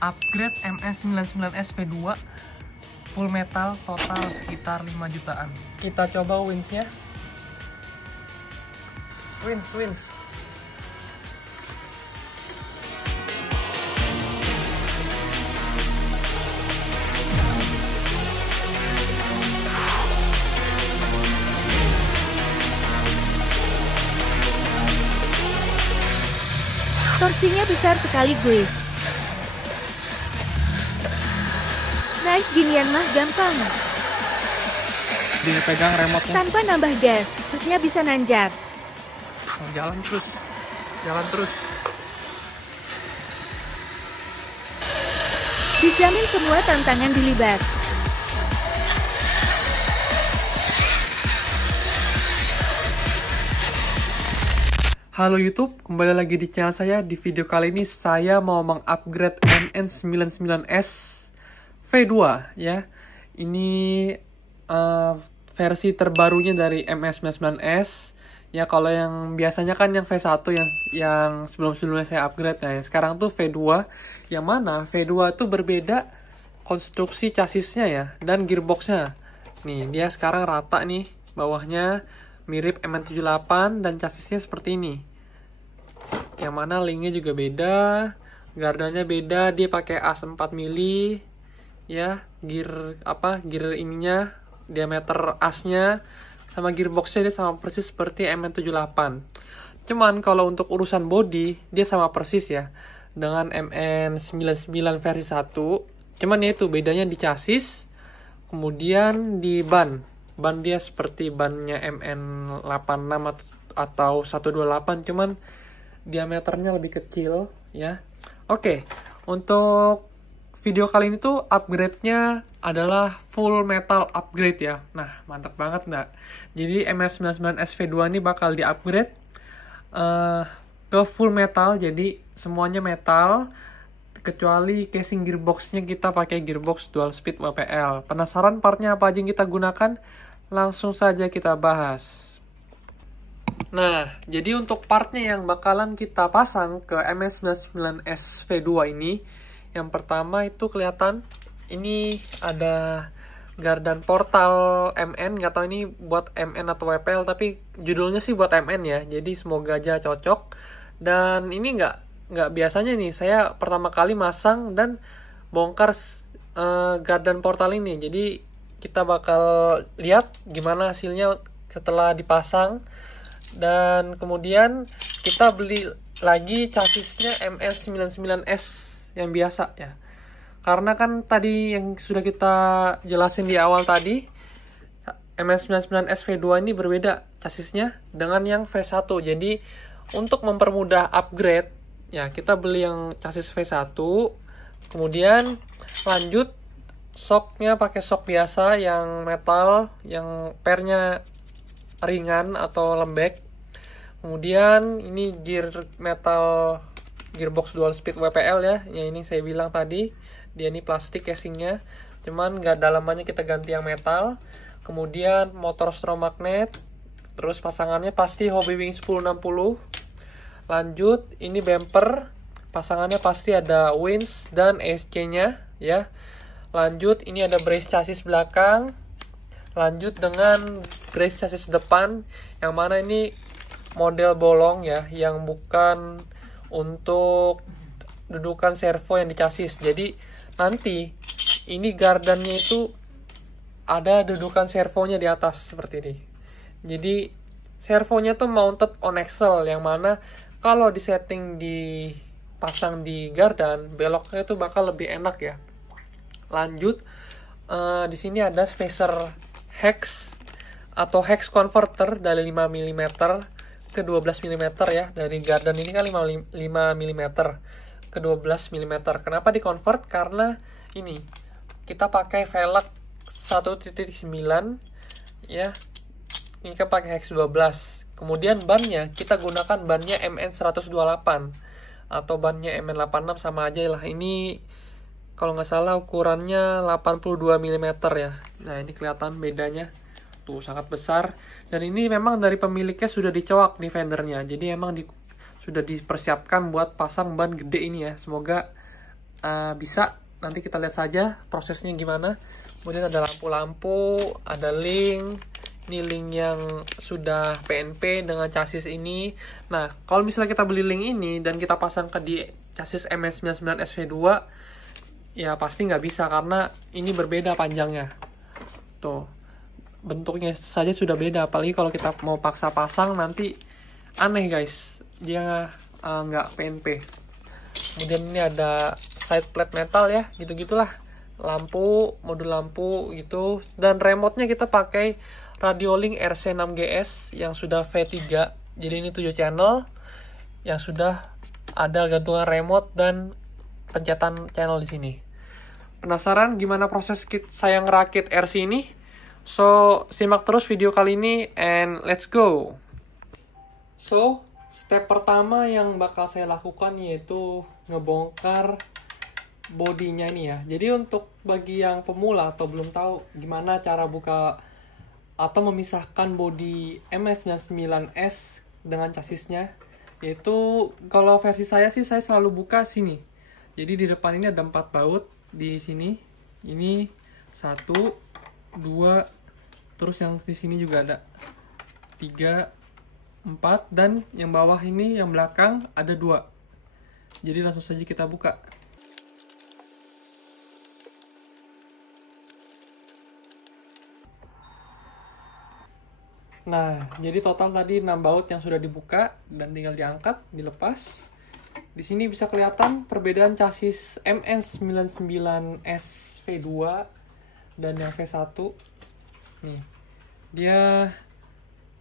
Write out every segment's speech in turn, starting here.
upgrade MS99S V2 full metal total sekitar 5 jutaan. Kita coba winsnya. Wins. Torsinya besar sekali guys. Naik ginian mah gampang. Dipegang remote-nya. Tanpa nambah gas, terusnya bisa nanjak. Jalan terus. Dijamin semua tantangan dilibas. Halo YouTube, kembali lagi di channel saya. Di video kali ini saya mau mengupgrade MN99S V2 ya. Ini versi terbarunya dari MS99S. Ya kalau yang biasanya kan yang V1 yang sebelum-sebelumnya saya upgrade. Nah, sekarang tuh V2. Yang mana V2 tuh berbeda konstruksi chassisnya ya dan gearboxnya. Nih, dia sekarang rata nih. Bawahnya mirip MN78 dan chassisnya seperti ini. Yang mana linknya juga beda, gardanya beda, dia pakai as 4 mili ya, gear ininya, diameter asnya sama gearboxnya dia sama persis seperti MN78. Cuman kalau untuk urusan body dia sama persis ya dengan MN99 versi 1. Cuman ya itu bedanya di chassis, kemudian di ban dia seperti bannya MN86 atau 128, cuman diameternya lebih kecil ya. Oke, untuk video kali ini tuh upgrade-nya adalah full metal upgrade ya. Nah, mantap banget nggak? Jadi MS99S V2 ini bakal di-upgrade ke full metal, jadi semuanya metal kecuali casing gearboxnya kita pakai gearbox dual speed WPL. Penasaran partnya apa aja yang kita gunakan? Langsung saja kita bahas. Nah, jadi untuk partnya yang bakalan kita pasang ke MS99S V2 ini, yang pertama itu kelihatan ini ada gardan portal MN, nggak tahu ini buat MN atau WPL, tapi judulnya sih buat MN ya, jadi semoga aja cocok. Dan ini nggak biasanya nih, saya pertama kali masang dan bongkar gardan portal ini, jadi kita bakal lihat gimana hasilnya setelah dipasang. Dan kemudian kita beli lagi chassisnya MN99S yang biasa ya. Karena kan tadi yang sudah kita jelasin di awal tadi, MS99S V2 ini berbeda chassisnya dengan yang V1. Jadi untuk mempermudah upgrade ya, kita beli yang chassis V1, kemudian lanjut shocknya pakai shock biasa yang metal, yang pernya ringan atau lembek. Kemudian ini gear metal, gearbox dual speed WPL ya, yang ini saya bilang tadi, dia ini plastik casingnya, cuman nggak dalamannya kita ganti yang metal. Kemudian motor strom magnet, terus pasangannya pasti Hobbywing 1060. Lanjut ini bumper, pasangannya pasti ada winch dan ESC nya ya. Lanjut ini ada brace chassis belakang. Lanjut dengan brace chassis depan, yang mana ini model bolong ya, yang bukan untuk dudukan servo yang di chassis. Jadi nanti ini gardannya itu ada dudukan servonya di atas seperti ini. Jadi servonya tuh mounted on axle, yang mana kalau disetting dipasang di gardan, beloknya tuh bakal lebih enak ya. Lanjut di sini ada spacer hex atau hex converter dari 5 mm ke 12 mm ya. Dari gardan ini kan 5 mm ke 12 mm. Kenapa di convert? Karena ini kita pakai velg 1.9 ya. Ini kan pakai hex 12. Kemudian bannya kita gunakan bannya MN128 atau bannya MN86, sama aja lah. Ini kalau nggak salah ukurannya 82 mm ya. Nah, ini kelihatan bedanya. Tuh, sangat besar. Dan ini memang dari pemiliknya sudah dicoak nih fendernya. Jadi emang sudah dipersiapkan buat pasang ban gede ini ya. Semoga bisa. Nanti kita lihat saja prosesnya gimana. Kemudian ada lampu-lampu, ada link. Ini link yang sudah PNP dengan chassis ini. Nah, kalau misalnya kita beli link ini dan kita pasang ke di chassis MS99 SV2, ya pasti nggak bisa karena ini berbeda panjangnya. Tuh, bentuknya saja sudah beda. Apalagi kalau kita mau paksa pasang nanti aneh guys. Dia nggak PNP. Kemudian ini ada side plate metal ya, gitu-gitulah. Lampu, modul lampu gitu. Dan remote-nya kita pakai Radiolink RC6GS yang sudah V3. Jadi ini 7 channel yang sudah ada gantungan remote dan pencetan channel di sini. Penasaran gimana proses saya ngerakit RC ini? So, simak terus video kali ini and let's go. So, step pertama yang bakal saya lakukan yaitu ngebongkar bodinya ini ya. Jadi untuk bagi yang pemula atau belum tahu gimana cara buka atau memisahkan bodi MS99S dengan chassisnya, yaitu kalau versi saya sih saya selalu buka sini. Jadi di depan ini ada 4 baut di sini. Ini 1, 2, terus yang di sini juga ada 3, 4, dan yang bawah ini yang belakang ada 2. Jadi langsung saja kita buka. Nah, jadi total tadi 6 baut yang sudah dibuka dan tinggal diangkat, dilepas. Di sini bisa kelihatan perbedaan chassis MS99S V2 dan yang V1. Nih, dia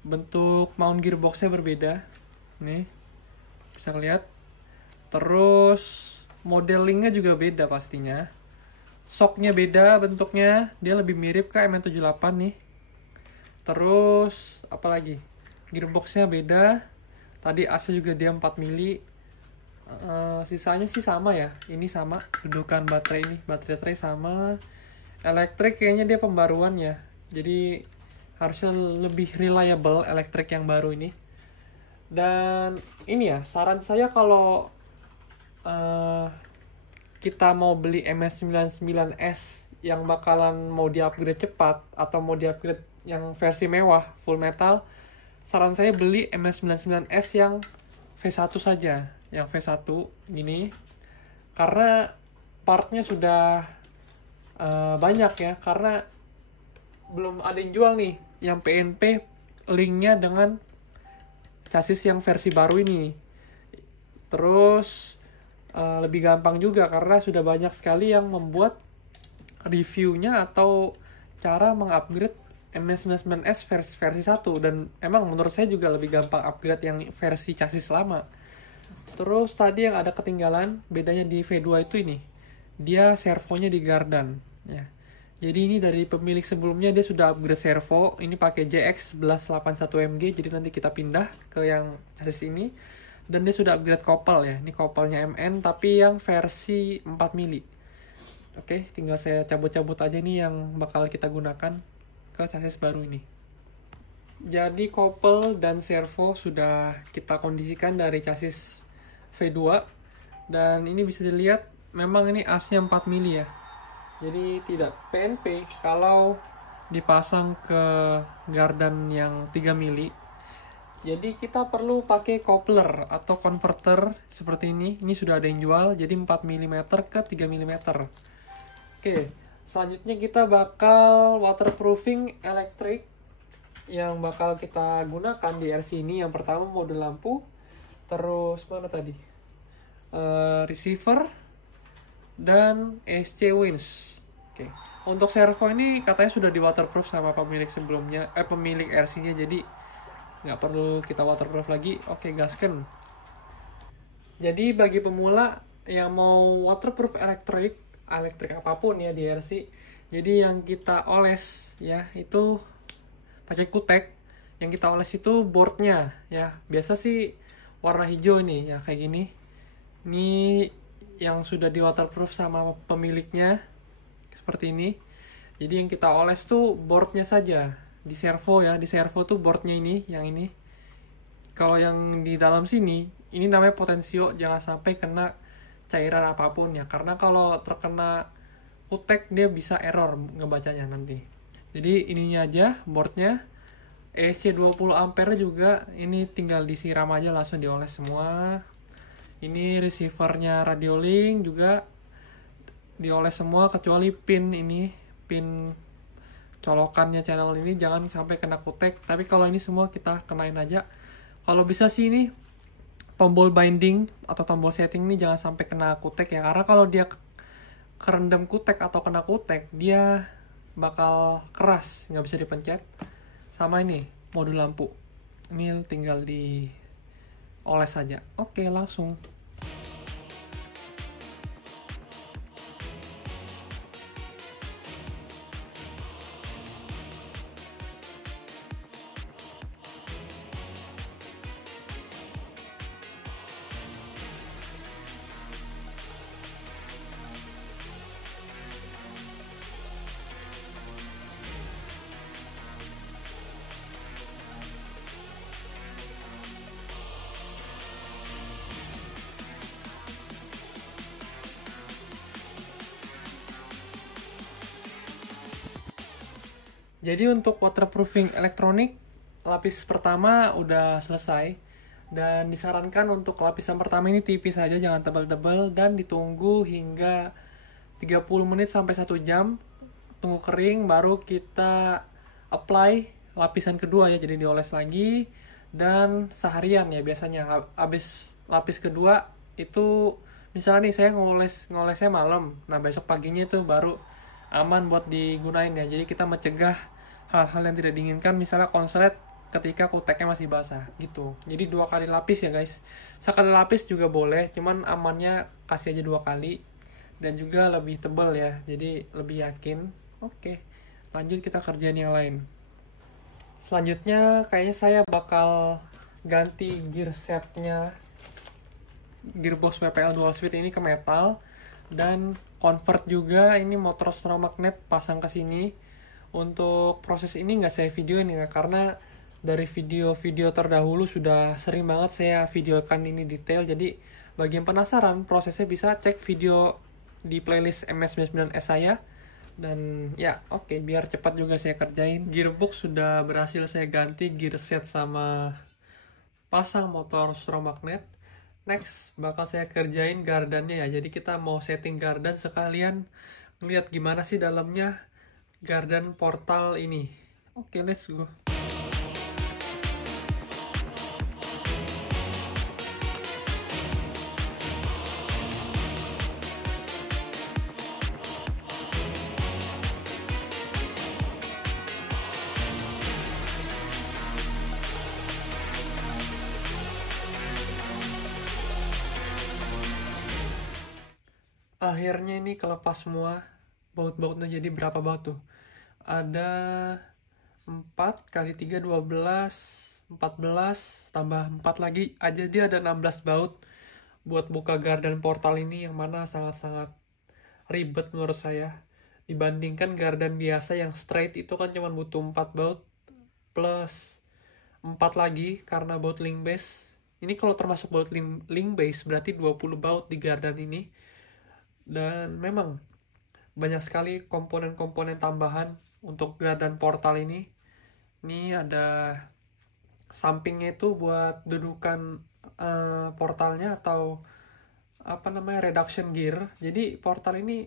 bentuk mount gearboxnya berbeda. Nih, bisa lihat. Terus modelingnya juga beda pastinya. Shocknya beda bentuknya, dia lebih mirip ke MN78 nih. Terus apalagi, gearboxnya beda. Tadi AC juga dia 4 mili. Sisanya sih sama ya. Ini sama dudukan baterai ini, baterai tray sama. Elektrik kayaknya dia pembaruan ya. Jadi harusnya lebih reliable elektrik yang baru ini. Dan ini ya, saran saya kalau kita mau beli MS99S yang bakalan mau di-upgrade cepat atau mau di-upgrade yang versi mewah full metal, saran saya beli MS99S yang V1 saja, yang V1 gini, karena partnya sudah banyak ya, karena belum ada yang jual nih yang PNP linknya dengan chassis yang versi baru ini. Terus lebih gampang juga karena sudah banyak sekali yang membuat reviewnya atau cara mengupgrade MS99S versi 1, dan emang menurut saya juga lebih gampang upgrade yang versi chassis lama. Terus tadi yang ada ketinggalan, bedanya di V2 itu ini, dia servonya di gardan ya. Jadi ini dari pemilik sebelumnya dia sudah upgrade servo, ini pakai JX1181MG, jadi nanti kita pindah ke yang chassis ini. Dan dia sudah upgrade kopel ya, ini kopelnya MN tapi yang versi 4 mili. Oke, tinggal saya cabut-cabut aja nih yang bakal kita gunakan ke chassis baru ini. Jadi kopel dan servo sudah kita kondisikan dari chassis V2, dan ini bisa dilihat memang ini asnya 4 mili ya. Jadi tidak PNP kalau dipasang ke gardan yang 3 mili. Jadi kita perlu pakai coupler atau converter seperti ini. Ini sudah ada yang jual, jadi 4 mm ke 3 mm. Oke, selanjutnya kita bakal waterproofing elektrik yang bakal kita gunakan di RC ini. Yang pertama modul lampu, terus mana tadi? Receiver dan SC winch. Oke. Untuk servo ini katanya sudah di waterproof sama pemilik sebelumnya, pemilik RC-nya, jadi nggak perlu kita waterproof lagi. Oke, gasken. Jadi bagi pemula yang mau waterproof elektrik apapun ya di RC, jadi yang kita oles ya itu pakai kutek. Yang kita oles itu boardnya ya, biasa sih warna hijau nih ya, kayak gini. Ini yang sudah di waterproof sama pemiliknya seperti ini. Jadi yang kita oles tuh boardnya saja. Di servo ya, di servo tuh boardnya ini, yang ini. Kalau yang di dalam sini, ini namanya potensio, jangan sampai kena cairan apapun ya, karena kalau terkena kutek dia bisa error ngebacanya nanti. Jadi ininya aja, boardnya EC 20 ampere juga ini tinggal disiram aja langsung dioles semua. Ini receivernya Radiolink juga dioles semua kecuali pin ini, pin colokannya channel ini jangan sampai kena kutek. Tapi kalau ini semua kita kenain aja. Kalau bisa sih ini tombol binding atau tombol setting ini jangan sampai kena kutek ya, karena kalau dia kerendam kutek atau kena kutek dia bakal keras, nggak bisa dipencet. Sama ini modul lampu, ini tinggal dioles saja. Oke, langsung. Jadi untuk waterproofing elektronik, lapis pertama udah selesai. Dan disarankan untuk lapisan pertama ini tipis saja, jangan tebal-tebal. Dan ditunggu hingga 30 menit sampai 1 jam. Tunggu kering, baru kita apply lapisan kedua ya. Jadi dioles lagi. Dan seharian ya biasanya. Habis lapis kedua itu, misalnya nih saya ngolesnya malam. Nah besok paginya itu baru aman buat digunain ya. Jadi kita mencegah hal-hal yang tidak diinginkan, misalnya konslet ketika kuteknya masih basah gitu. Jadi 2 kali lapis ya guys. Sekali lapis juga boleh, cuman amannya kasih aja 2 kali. Dan juga lebih tebal ya, jadi lebih yakin. Oke, lanjut kita kerjain yang lain. Selanjutnya kayaknya saya bakal ganti gear setnya gearbox WPL dual speed ini ke metal, dan convert juga ini motor stromagnet pasang ke sini. Untuk proses ini nggak saya videoin ya, karena dari video-video terdahulu sudah sering banget saya videokan ini detail. Jadi bagi yang penasaran prosesnya bisa cek video di playlist MS99S saya. Dan ya oke, biar cepat juga saya kerjain. Gearbox sudah berhasil saya ganti gear set sama pasang motor stromagnet. Next bakal saya kerjain gardannya ya. Jadi kita mau setting gardan sekalian ngeliat gimana sih dalamnya gardan portal ini. Oke, let's go. Akhirnya ini kelepas semua baut-bautnya. Jadi berapa baut tuh? Ada 4 kali 3 12, 14 tambah 4 lagi aja dia ada 16 baut buat buka gardan portal ini, yang mana sangat-sangat ribet menurut saya. Dibandingkan gardan biasa yang straight itu kan cuma butuh 4 baut plus 4 lagi karena baut link base. Ini kalau termasuk baut link base berarti 20 baut di gardan ini. Dan memang banyak sekali komponen-komponen tambahan untuk gardan portal ini. Ini ada sampingnya itu buat dudukan portalnya, atau apa namanya, reduction gear. Jadi portal ini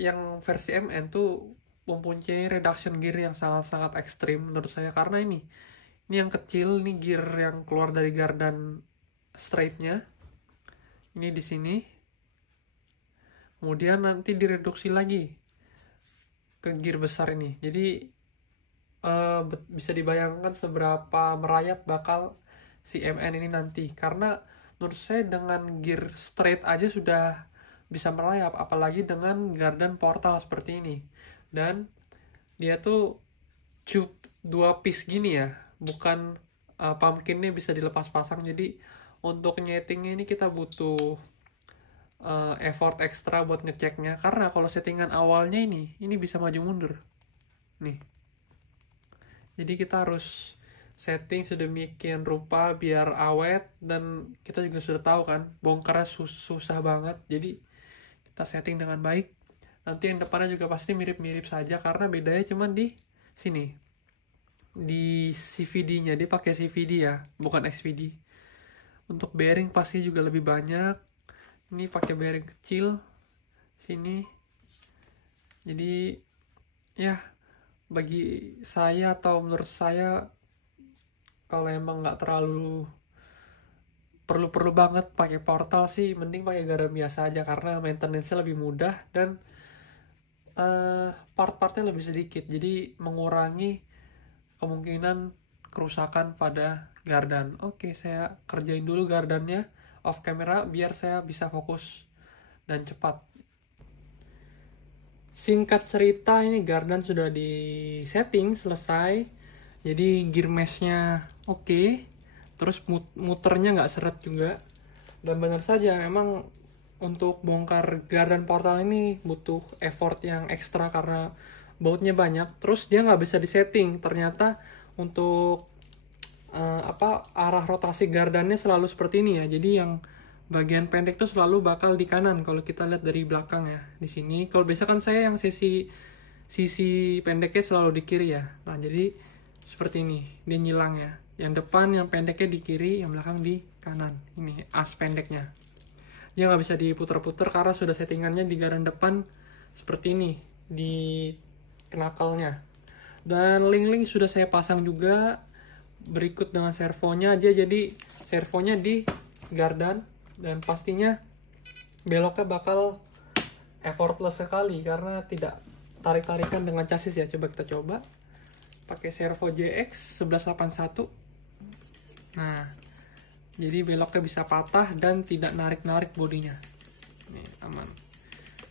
yang versi MN tuh mempunyai reduction gear yang sangat-sangat ekstrim menurut saya, karena ini yang kecil, ini gear yang keluar dari gardan straightnya ini di sini, kemudian nanti direduksi lagi ke gear besar ini. Jadi bisa dibayangkan seberapa merayap bakal si MN ini nanti, karena menurut saya dengan gear straight aja sudah bisa merayap, apalagi dengan gardan portal seperti ini. Dan dia tuh tube 2 piece gini ya, bukan pumpkinnya bisa dilepas pasang. Jadi untuk nyetingnya ini kita butuh effort ekstra buat ngeceknya, karena kalau settingan awalnya ini bisa maju mundur nih. Jadi kita harus setting sedemikian rupa biar awet, dan kita juga sudah tahu kan bongkarnya susah banget, jadi kita setting dengan baik. Nanti yang depannya juga pasti mirip-mirip saja karena bedanya cuma di sini, di CVD-nya. Dia pakai CVD ya, bukan XVD. Untuk bearing pasti juga lebih banyak. Ini pakai bearing kecil sini. Jadi ya bagi saya atau menurut saya, kalau emang nggak terlalu perlu banget pakai portal sih, mending pakai garam biasa aja karena maintenance-nya lebih mudah dan part-partnya lebih sedikit, jadi mengurangi kemungkinan kerusakan pada gardan. Oke, saya kerjain dulu gardannya off camera biar saya bisa fokus dan cepat. Singkat cerita, ini gardan sudah di setting selesai. Jadi gear mesh-nya oke. Terus muternya nggak seret juga. Dan benar saja memang untuk bongkar gardan portal ini butuh effort yang ekstra karena bautnya banyak. Terus dia nggak bisa disetting. Ternyata untuk arah rotasi gardannya selalu seperti ini ya. Jadi yang bagian pendek tuh selalu bakal di kanan kalau kita lihat dari belakang ya. Di sini kalau biasa kan saya yang sisi pendeknya selalu di kiri ya. Nah, jadi seperti ini, dia nyilang ya. Yang depan yang pendeknya di kiri, yang belakang di kanan. Ini as pendeknya. Dia nggak bisa diputer-puter karena sudah settingannya di gardan depan seperti ini di knuckle-nya. Dan link-link sudah saya pasang juga berikut dengan servonya aja. Jadi servonya di gardan. Dan pastinya beloknya bakal effortless sekali karena tidak tarik-tarikan dengan chassis ya. Coba kita coba pakai servo JX 1181. Nah, jadi beloknya bisa patah dan tidak narik-narik bodinya. Ini aman.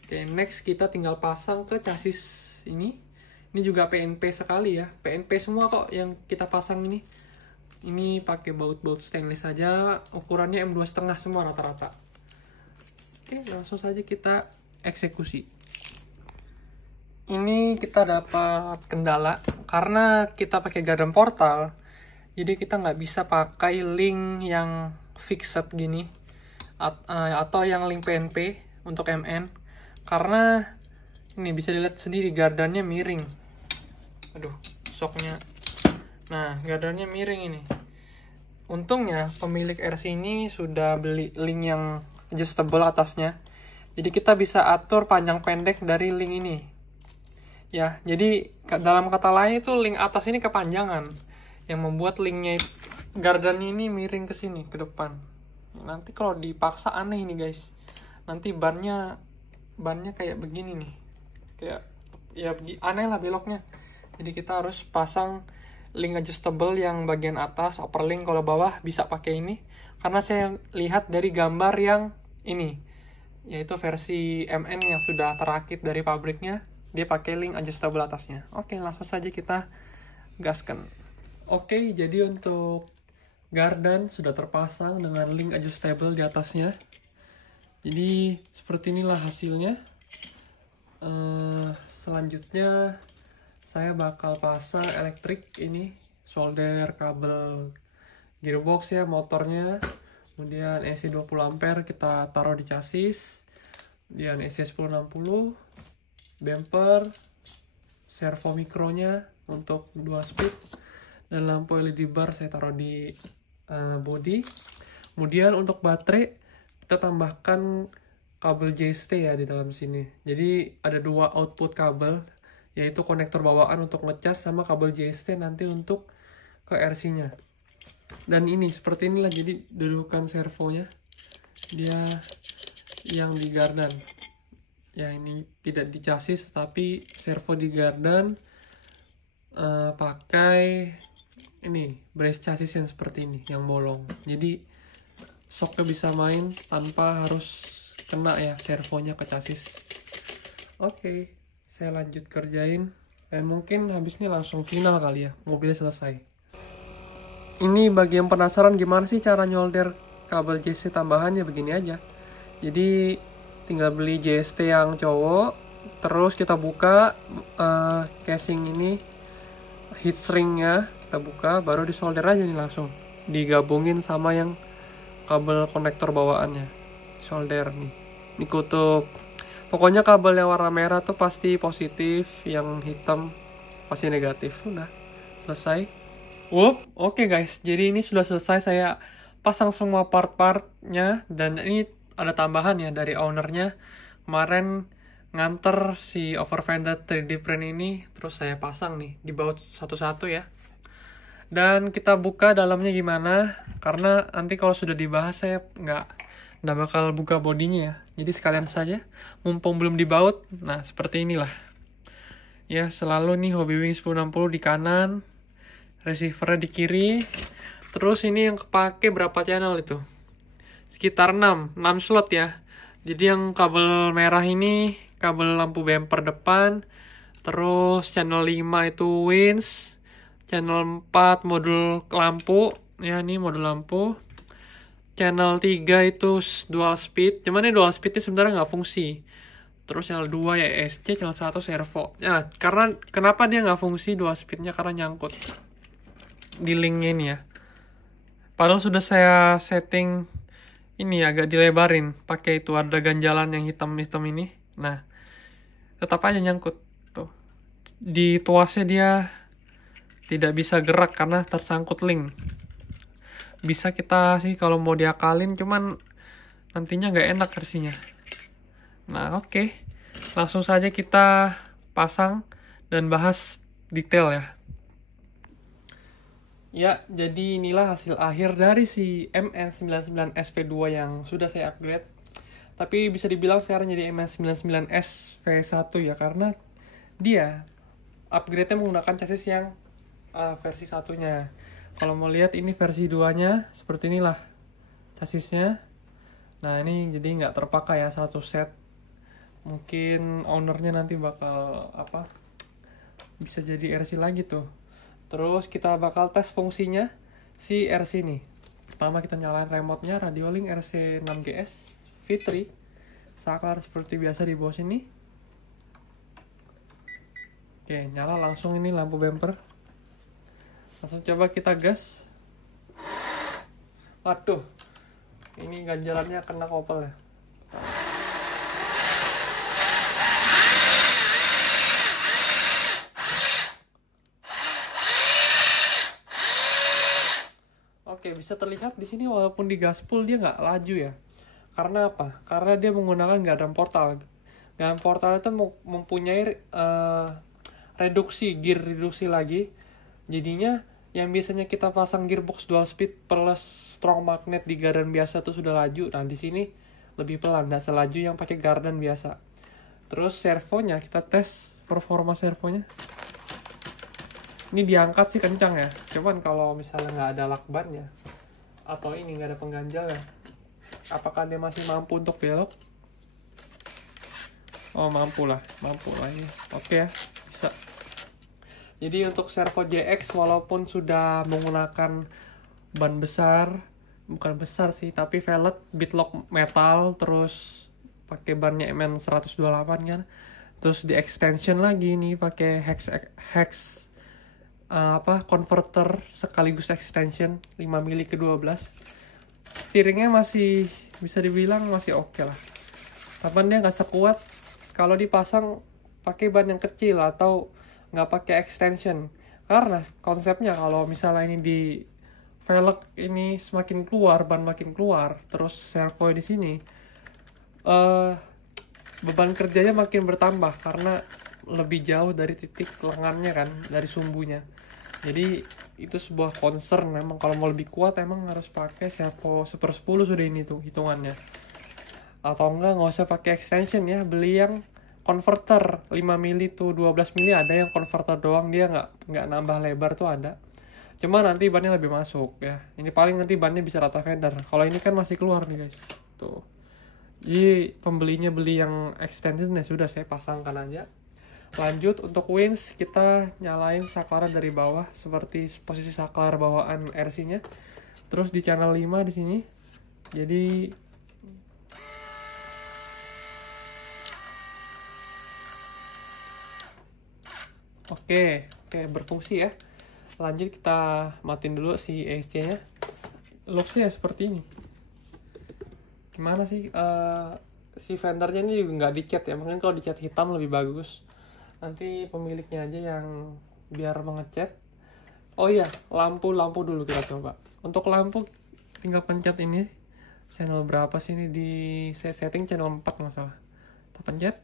Oke, next kita tinggal pasang ke chassis ini. Ini juga PNP sekali ya. PNP semua kok yang kita pasang ini. Ini pakai baut-baut stainless saja, ukurannya M2,5 semua rata-rata. Oke, langsung saja kita eksekusi. Ini kita dapat kendala karena kita pakai gardan portal, jadi kita nggak bisa pakai link yang fixed gini atau yang link PNP untuk MN karena ini bisa dilihat sendiri gardannya miring. Aduh, shocknya. Nah, gardannya miring ini. Untungnya pemilik RC ini sudah beli link yang adjustable atasnya. Jadi kita bisa atur panjang pendek dari link ini. Ya, jadi dalam kata lain itu link atas ini kepanjangan yang membuat linknya gardannya ini miring ke sini ke depan. Nanti kalau dipaksa aneh ini, guys. Nanti bannya kayak begini nih. Kayak ya aneh lah beloknya. Jadi kita harus pasang link adjustable yang bagian atas, upper link, kalau bawah bisa pakai ini. Karena saya lihat dari gambar yang ini, yaitu versi MN yang sudah terakit dari pabriknya, dia pakai link adjustable atasnya. Oke, langsung saja kita gaskan. Oke, jadi untuk gardan sudah terpasang dengan link adjustable di atasnya. Jadi seperti inilah hasilnya. Selanjutnya saya bakal pasang elektrik ini, solder kabel gearbox ya, motornya, kemudian AC 20 ampere kita taruh di chassis, kemudian AC 1060, bumper, servo mikronya untuk 2 speed, dan lampu LED bar saya taruh di body. Kemudian untuk baterai kita tambahkan kabel JST ya di dalam sini. Jadi ada 2 output kabel, yaitu konektor bawaan untuk ngecas sama kabel JST nanti untuk ke RC-nya. Dan ini seperti inilah jadi dudukan servonya. Dia yang di gardan. Ya, ini tidak di chassis tapi servo di gardan pakai ini brace chassis yang seperti ini yang bolong. Jadi shocknya bisa main tanpa harus kena ya servonya ke chassis. Oke. Saya lanjut kerjain dan mungkin habis ini langsung final kali ya, mobilnya selesai. Ini bagi yang penasaran gimana sih cara nyolder kabel JST tambahan, ya begini aja. Jadi tinggal beli JST yang cowok, terus kita buka casing ini, heat shrink-nya, kita buka, baru disolder aja nih langsung. Digabungin sama yang kabel konektor bawaannya. Solder nih. Ini kutub. Pokoknya kabel yang warna merah tuh pasti positif, yang hitam pasti negatif. Udah, selesai. Oke guys, jadi ini sudah selesai saya pasang semua part-partnya, dan ini ada tambahan ya dari ownernya. Kemarin nganter si overfended 3D print ini, terus saya pasang nih di baut satu-satu ya. Dan kita buka dalamnya gimana, karena nanti kalau sudah dibahas saya nggak bakal buka bodinya ya. Jadi sekalian saja, mumpung belum dibaut. Nah, seperti inilah. Ya, selalu nih Hobbywing 1060 di kanan, receiver di kiri. Terus ini yang kepake berapa channel itu? Sekitar 6 slot ya. Jadi yang kabel merah ini kabel lampu bumper depan. Terus channel 5 itu winch. Channel 4 modul lampu. Ya, ini modul lampu. Channel 3 itu dual speed. Cuman ini dual speed ini sebenarnya nggak fungsi. Terus channel 2 ya ESC, channel 1 servo. Nah, karena kenapa dia nggak fungsi dual speednya? Karena nyangkut di linknya ini ya. Padahal sudah saya setting ini agak dilebarin pakai itu, ada ganjalan yang hitam-hitam ini. Nah, tetap aja nyangkut tuh. Di tuasnya dia tidak bisa gerak karena tersangkut link. Bisa kita sih kalau mau diakalin, cuman nantinya nggak enak versinya. Nah, oke. Langsung saja kita pasang dan bahas detail ya. Ya, jadi inilah hasil akhir dari si MN99S V2 yang sudah saya upgrade. Tapi bisa dibilang sekarang jadi MN99S V1 ya, karena dia upgrade-nya menggunakan chassis yang versi satunya. Kalau mau lihat ini versi 2-nya, seperti inilah chassisnya. Nah, ini jadi nggak terpakai ya satu set. Mungkin ownernya nanti bakal bisa jadi RC lagi tuh. Terus kita bakal tes fungsinya si RC nih. Pertama kita nyalain remote-nya, Radiolink RC6GS V3. Saklar seperti biasa di bawah sini. Oke, nyala langsung ini lampu bumper. Langsung coba kita gas. Waduh, ini ganjalannya kena kopel ya. Oke, bisa terlihat di sini walaupun di gaspol dia nggak laju ya. Karena apa? Karena dia menggunakan Gundam Portal. Gundam Portal itu mempunyai gear reduksi lagi. Jadinya yang biasanya kita pasang gearbox dual speed plus strong magnet di Garden biasa tuh sudah laju. Nah, di sini lebih pelan, nggak selaju yang pakai Garden biasa. Terus servonya, kita tes performa servonya. Ini diangkat sih kencang ya. Cuman kalau misalnya nggak ada lakban ya, atau ini nggak ada pengganjal ya, apakah dia masih mampu untuk belok? Oh, mampu lah ini. Oke ya, bisa. Jadi untuk servo JX walaupun sudah menggunakan ban besar, bukan besar sih, tapi velg bitlock metal, terus pakai bannya MN128 kan. Terus di extension lagi nih pakai hex converter sekaligus extension 5 mili ke 12. Steeringnya masih bisa dibilang masih oke lah. Tapi dia nggak sekuat kalau dipasang pakai ban yang kecil atau nggak pakai extension. Karena konsepnya kalau misalnya ini di velg ini semakin keluar, ban makin keluar, terus servo di sini, beban kerjanya makin bertambah karena lebih jauh dari titik lengannya kan, dari sumbunya. Jadi itu sebuah concern, memang kalau mau lebih kuat emang harus pakai servo 1/10 sudah ini tuh hitungannya. Atau nggak usah pakai extension ya, beli yang converter 5 mili tuh 12 mili, ada yang converter doang, dia nggak nambah lebar tuh ada. Cuma nanti bannya lebih masuk ya. Ini paling nanti bannya bisa rata fender. Kalau ini kan masih keluar nih guys. Tuh. Jadi pembelinya beli yang extension ya sudah saya pasangkan aja. Lanjut untuk winch, kita nyalain saklar dari bawah seperti posisi saklar bawaan RC-nya. Terus di channel 5 di sini. Jadi Oke, berfungsi ya. Lanjut kita matiin dulu si ESC-nya. Looks-nya seperti ini. Gimana sih? Si vendornya ini juga nggak dicat ya. Mungkin kalau dicat hitam lebih bagus. Nanti pemiliknya aja yang biar mengecat. Oh iya, lampu dulu kita coba. Untuk lampu tinggal pencet ini. Channel berapa sih ini di setting channel 4 nggak salah. Kita pencet.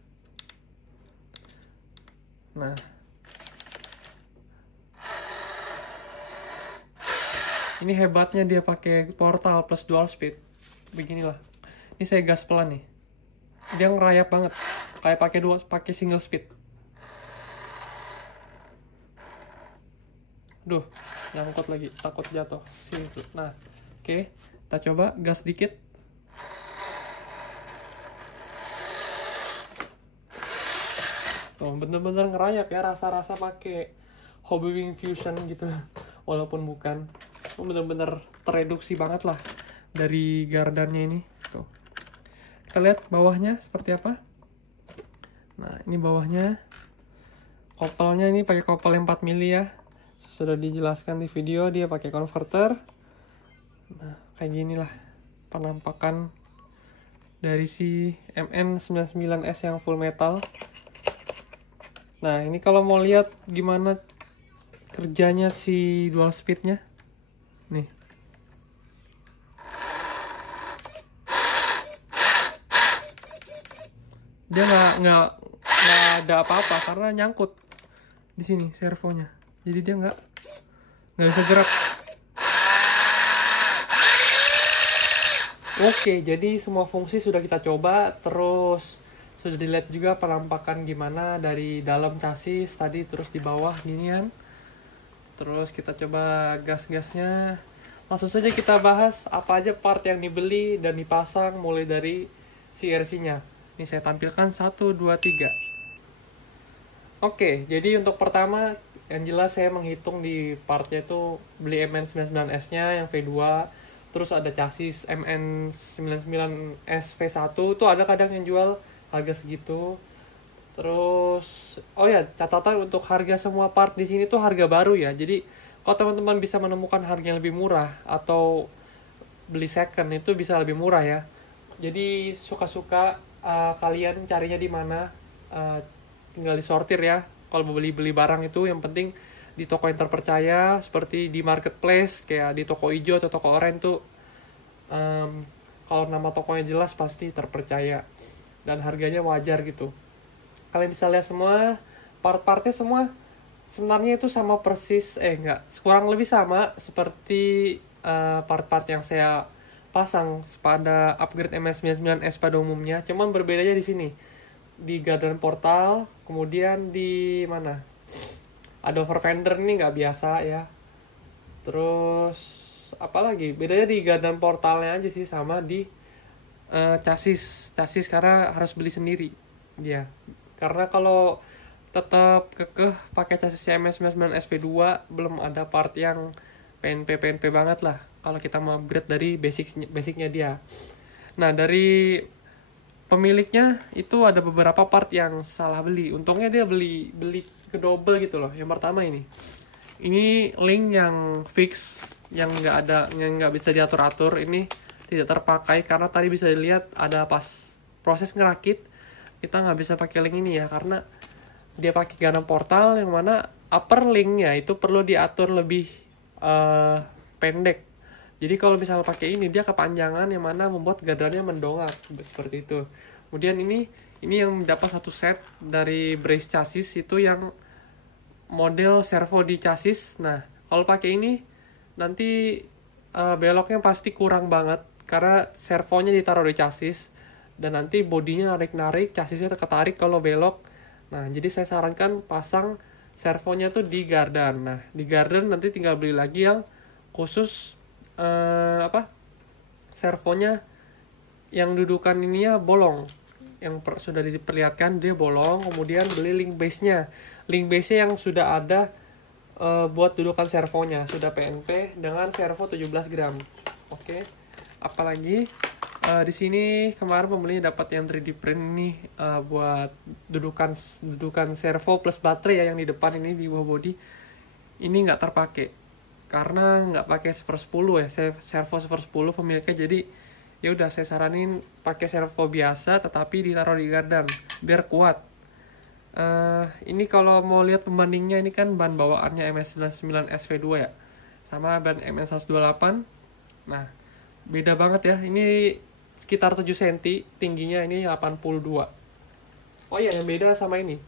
Nah. Ini hebatnya dia pakai portal plus dual speed. Beginilah. Ini saya gas pelan nih. Dia ngerayap banget. Kayak pakai single speed. Duh, nyangkut lagi, takut jatuh. Sini tuh. Nah, oke. Kita coba gas dikit. Tuh, bener-bener ngerayap ya, rasa-rasa pakai Hobbywing Fusion gitu. Walaupun bukan. Bener-bener tereduksi banget lah dari gardannya ini. Tuh. Kita lihat bawahnya seperti apa. Nah, ini bawahnya. Kopelnya ini pakai kopel 4 mili ya. Sudah dijelaskan di video, dia pakai converter. Nah, kayak gini lah penampakan dari si MN99S yang full metal. Nah, ini kalau mau lihat gimana kerjanya si dual speednya. Nih. Dia nggak ada apa-apa karena nyangkut di sini servonya. Jadi dia nggak bisa gerak. Oke, jadi semua fungsi sudah kita coba, terus sudah dilihat juga penampakan gimana dari dalam chassis tadi, terus di bawah ginian. Terus kita coba gas-gasnya. Langsung saja kita bahas apa aja part yang dibeli dan dipasang mulai dari CRC-nya. Ini saya tampilkan 1, 2, 3. Oke, jadi untuk pertama yang jelas saya menghitung di partnya itu beli MN99S-nya yang V2. Terus ada chassis MN99S V1 tuh ada kadang yang jual harga segitu. Terus oh ya, catatan untuk harga semua part di sini tuh harga baru ya. Jadi kalau teman-teman bisa menemukan harga yang lebih murah atau beli second itu bisa lebih murah ya. Jadi suka-suka kalian carinya di mana, tinggal disortir ya. Kalau beli barang itu yang penting di toko yang terpercaya seperti di marketplace kayak di toko hijau atau toko oranye tuh kalau nama tokonya jelas pasti terpercaya dan harganya wajar gitu. Kalian bisa lihat semua part-partnya semua sebenarnya itu sama persis, kurang lebih sama seperti part-part yang saya pasang pada upgrade MS99S pada umumnya. Cuman berbedanya di sini. Di garden portal, kemudian di mana? Ada over fender ini nggak biasa ya. Terus apalagi? Bedanya di garden portalnya aja sih sama di chassis karena harus beli sendiri dia. Karena kalau tetap kekeh pakai chassis MS99 SV2 belum ada part yang PNP banget lah kalau kita mau upgrade dari basicnya dia. Nah, dari pemiliknya itu ada beberapa part yang salah beli. Untungnya dia beli kedouble gitu loh. Yang pertama ini link yang fix, yang nggak bisa diatur-atur, ini tidak terpakai karena tadi bisa dilihat ada pas proses ngerakit kita nggak bisa pakai link ini ya, karena dia pakai gardan portal yang mana upper linknya itu perlu diatur lebih pendek. Jadi kalau misalnya pakai ini dia kepanjangan yang mana membuat gardannya mendongak seperti itu. Kemudian ini yang dapat satu set dari brace chassis itu yang model servo di chassis. Nah, kalau pakai ini nanti beloknya pasti kurang banget karena servonya ditaruh di chassis dan nanti bodinya narik-narik, chassisnya ketarik kalau belok. Nah, jadi saya sarankan pasang servonya tuh di gardan. Nah, di gardan nanti tinggal beli lagi yang khusus servonya yang dudukan ininya bolong, yang sudah diperlihatkan dia bolong. Kemudian beli link base-nya yang sudah ada buat dudukan servonya, sudah PNP dengan servo 17 gram. Oke. Apalagi di sini kemarin pembelinya dapat yang 3D print nih buat dudukan servo plus baterai ya, yang di depan ini di bawah body. ini nggak terpakai karena nggak pakai 1/10 ya, servo 1/10 pemiliknya. Jadi ya udah saya saranin pakai servo biasa tetapi ditaruh di gardan biar kuat. Ini kalau mau lihat pembandingnya, ini kan ban bawaannya MS99 SV2 ya, sama ban MN128. Nah, beda banget ya. Ini sekitar 7 cm tingginya, ini 82. Oh iya, yang beda sama ini,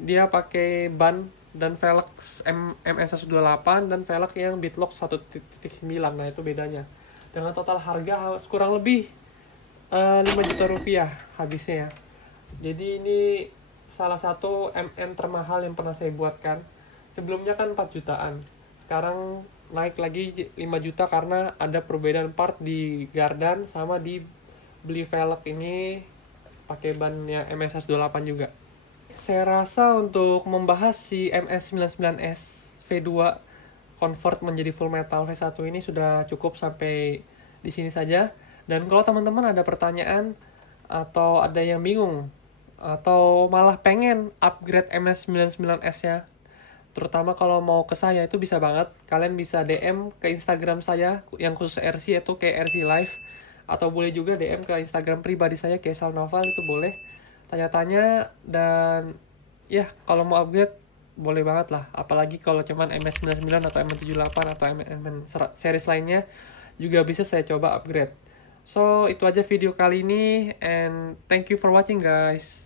dia pakai ban dan velg MN128 dan velg yang Bitlock 1.9. Nah, itu bedanya. Dengan total harga kurang lebih 5 juta rupiah habisnya ya. Jadi ini salah satu MN termahal yang pernah saya buatkan. Sebelumnya kan 4 jutaan. Sekarang naik lagi 5 juta karena ada perbedaan part di gardan sama di beli velg ini pakai bannya MS128 juga. Saya rasa untuk membahas si MS99S V2 convert menjadi full metal V1 ini sudah cukup sampai di sini saja. Dan kalau teman-teman ada pertanyaan atau ada yang bingung atau malah pengen upgrade MS99S-nya, terutama kalau mau ke saya, itu bisa banget. Kalian bisa DM ke Instagram saya yang khusus RC, itu kayak RC Live, atau boleh juga DM ke Instagram pribadi saya kayak Salnoval, itu boleh tanya-tanya. Dan ya kalau mau upgrade boleh banget lah, apalagi kalau cuman MS99 atau MS78 atau MS series lainnya juga bisa saya coba upgrade. So itu aja video kali ini, and thank you for watching guys.